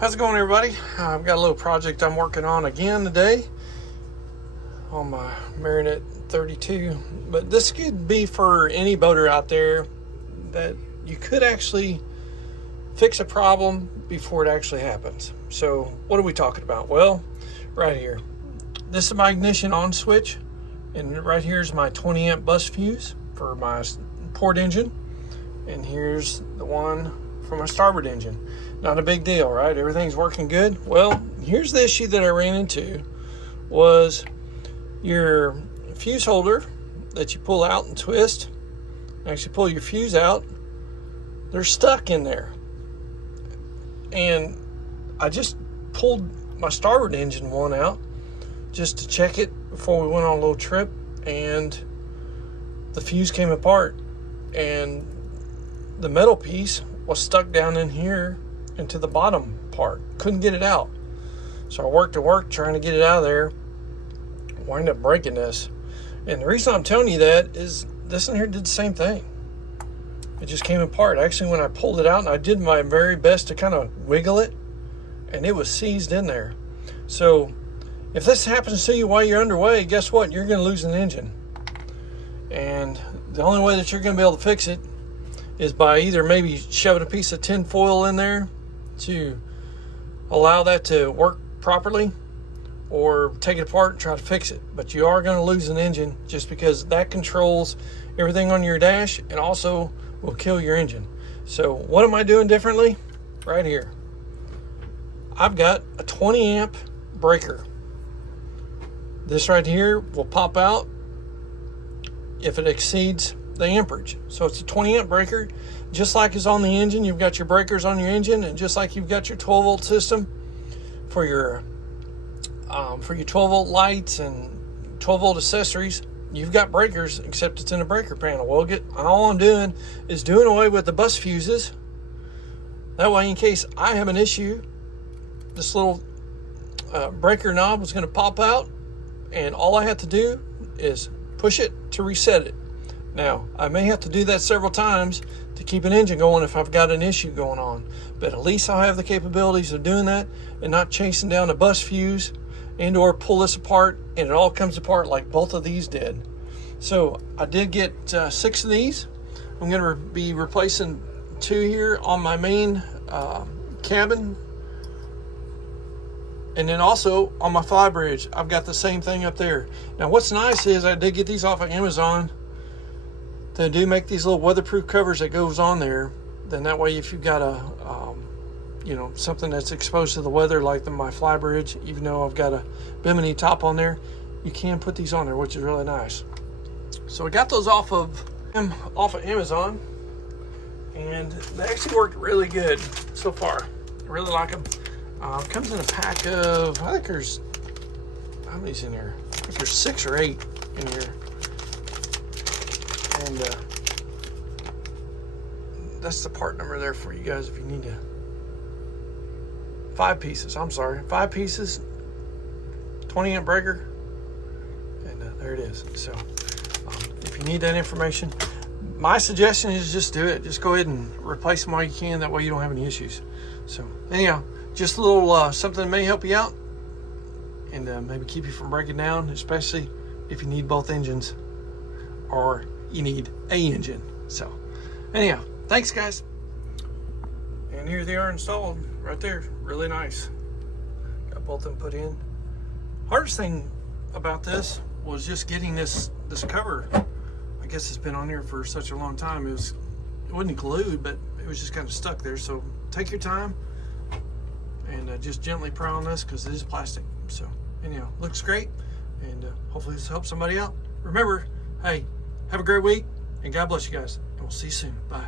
How's it going, everybody? I've got a little project I'm working on again today on my Marinette 32, but this could be for any boater out there that you could actually fix a problem before it actually happens. So what are we talking about? Well, right here, this is my ignition on switch, and right here is my 20 amp bus fuse for my port engine, and here's the one for my starboard engine. Not a big deal, right? Everything's working good. Well, here's the issue that I ran into was your fuse holder that you pull out and twist. Actually pull your fuse out. They're stuck in there. And I just pulled my starboard engine one out just to check it before we went on a little trip, and the fuse came apart and the metal piece was stuck down in here into the bottom part. Couldn't get it out. So I worked trying to get it out of there. Wind up breaking this. And the reason I'm telling you that is this in here did the same thing. It just came apart. Actually, when I pulled it out, and I did my very best to kind of wiggle it, and it was seized in there. So if this happens to you while you're underway, guess what? You're going to lose an engine. And the only way that you're going to be able to fix it is by either maybe shoving a piece of tin foil in there to allow that to work properly, or take it apart and try to fix it. But you are going to lose an engine just because that controls everything on your dash and also will kill your engine. So what am I doing differently? Right here, I've got a 20 amp breaker. This right here will pop out if it exceeds the amperage. So it's a 20 amp breaker, just like is on the engine. You've got your breakers on your engine, and just like you've got your 12 volt system for your 12 volt lights and 12 volt accessories, you've got breakers, except it's in a breaker panel. Well, all I'm doing is doing away with the bus fuses. That way, in case I have an issue, this little breaker knob is going to pop out, and all I have to do is push it to reset it. Now, I may have to do that several times to keep an engine going if I've got an issue going on, but at least I'll have the capabilities of doing that and not chasing down a bus fuse and or pull this apart and it all comes apart like both of these did. So I did get 6 of these. I'm going to be replacing 2 here on my main cabin, and then also on my fly bridge I've got the same thing up there. Now what's nice is I did get these off of Amazon. They do make these little weatherproof covers that goes on there. Then that way, if you've got a, something that's exposed to the weather, like my fly bridge, even though I've got a Bimini top on there, you can put these on there, which is really nice. So I got those off of Amazon, and they actually worked really good so far. I really like them. Comes in a pack of, I think there's, how many's in here? I think there's 6 or 8 in here. And that's the part number there for you guys if you need to. 5 pieces, 5 pieces, 20 amp breaker, and there it is. So if you need that information, my suggestion is just do it. Just go ahead and replace them while you can. That way you don't have any issues. So anyhow, just a little something that may help you out and maybe keep you from breaking down, especially if you need both engines or you need a engine. So anyhow, thanks guys. And here they are installed right there. Really nice. Got both of them put in. Hardest thing about this was just getting this cover. I guess it's been on here for such a long time. It wasn't glued, but it was just kind of stuck there. So take your time and just gently pry on this because it is plastic. So anyhow, looks great, and hopefully this helps somebody out. Remember, hey, have a great week, and God bless you guys, and we'll see you soon. Bye.